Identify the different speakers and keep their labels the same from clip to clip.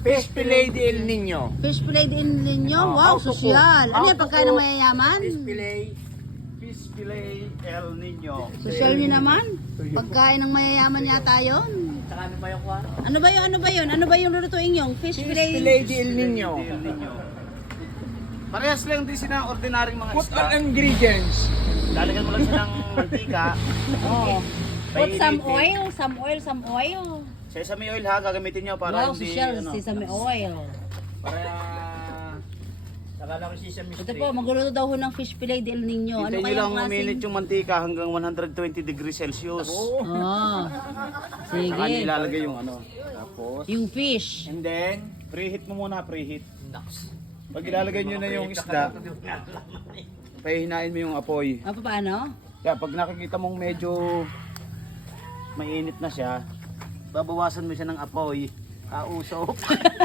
Speaker 1: Fish fillet del Nino.
Speaker 2: Fish fillet din ninyo?
Speaker 1: Oh,
Speaker 2: Wow,
Speaker 1: how to
Speaker 2: sosyal.
Speaker 1: cook.
Speaker 2: Ano
Speaker 1: How
Speaker 2: yung
Speaker 1: to
Speaker 2: pagkain ng
Speaker 1: cook.
Speaker 2: mayayaman?
Speaker 3: Fish fillet El Nino.
Speaker 2: Sosyal nyo naman? Pagkain ng mayayaman yata yun.
Speaker 1: Saka ano ba yung kuha?
Speaker 2: Ano ba yun? Ano ba yun? Ano ba yung lulutuin yung fish
Speaker 1: Fish
Speaker 2: fillet?
Speaker 1: fillet del Nino.
Speaker 3: El Nino. Parehas lang din sila ordinaryong mga
Speaker 1: Put all
Speaker 3: isda.
Speaker 1: ingredients.
Speaker 3: Lalagyan mo lang siya ng mantika.
Speaker 1: Oh.
Speaker 2: Put some
Speaker 3: Painitin.
Speaker 2: oil, some oil.
Speaker 3: Sesame oil ha, gagamitin nyo para
Speaker 2: Wow,
Speaker 3: hindi
Speaker 2: sosyal.
Speaker 3: ano.
Speaker 2: Sesame oil.
Speaker 1: Para nakala ko si Sam
Speaker 2: Ito po, magluluto daw ho ng fish fillet del Nino. Ano
Speaker 3: Hintayin nyo
Speaker 2: kaya
Speaker 3: lang
Speaker 2: ang
Speaker 3: uminit
Speaker 2: klaseng?
Speaker 3: yung mantika hanggang 120 degrees Celsius.
Speaker 1: Oh.
Speaker 2: Oh.
Speaker 3: Saka nyo
Speaker 2: Sige.
Speaker 3: ilalagay yung ano. Tapos,
Speaker 2: Yung fish.
Speaker 3: and then, preheat mo muna, preheat.
Speaker 1: Naks.
Speaker 3: Pag ilalagay nyo na yung isda, pahihinain mo yung apoy.
Speaker 2: Ano paano?
Speaker 3: Kaya pag nakikita mong medyo mainit na siya, babawasan mo siya ng apoy, kausok.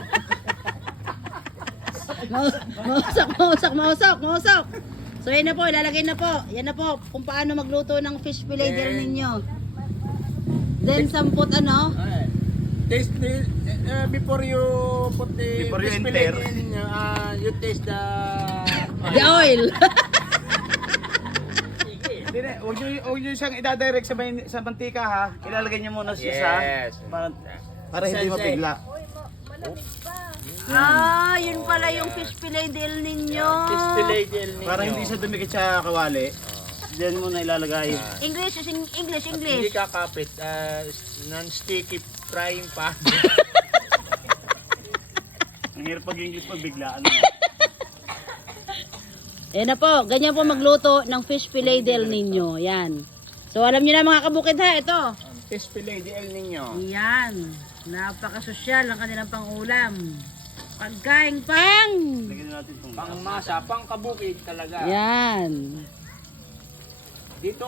Speaker 2: Mausok. So yan na po, ilalagay na po. Yan na po, kung paano magluto ng fish fillet del Nino. Then samput ano?
Speaker 1: Taste the, before you put the
Speaker 3: Before you
Speaker 1: fish fillet
Speaker 3: enter.
Speaker 1: in, you taste the
Speaker 2: The oil.
Speaker 3: Hindi na, huwag nyo siyang idadirect sa mantika ha. Ilalagay nyo muna siya sa,
Speaker 1: Yes.
Speaker 3: para hindi mapigla.
Speaker 2: Ah, yun pala yung fish fillet del Nino.
Speaker 1: Fish fillet del Nino.
Speaker 3: Para hindi siya dumikit sa kawali, diyan mo na ilalagay.
Speaker 2: English, English.
Speaker 1: Hindi kakapit, non-sticky frying pan.
Speaker 3: Ang hirap pag English pag biglaan.
Speaker 2: Yan na po, ganyan po magluto ng fish fillet del Nino. Yan. So alam niyo na mga kabukid ha, ito.
Speaker 1: Fish fillet del Nino.
Speaker 2: Yan. Napakasosyal ang kanilang pangulam. Pagkain pang.
Speaker 3: Lagyan natin itong
Speaker 1: Pang masa, pang kabukid talaga.
Speaker 2: Yan.
Speaker 1: Dito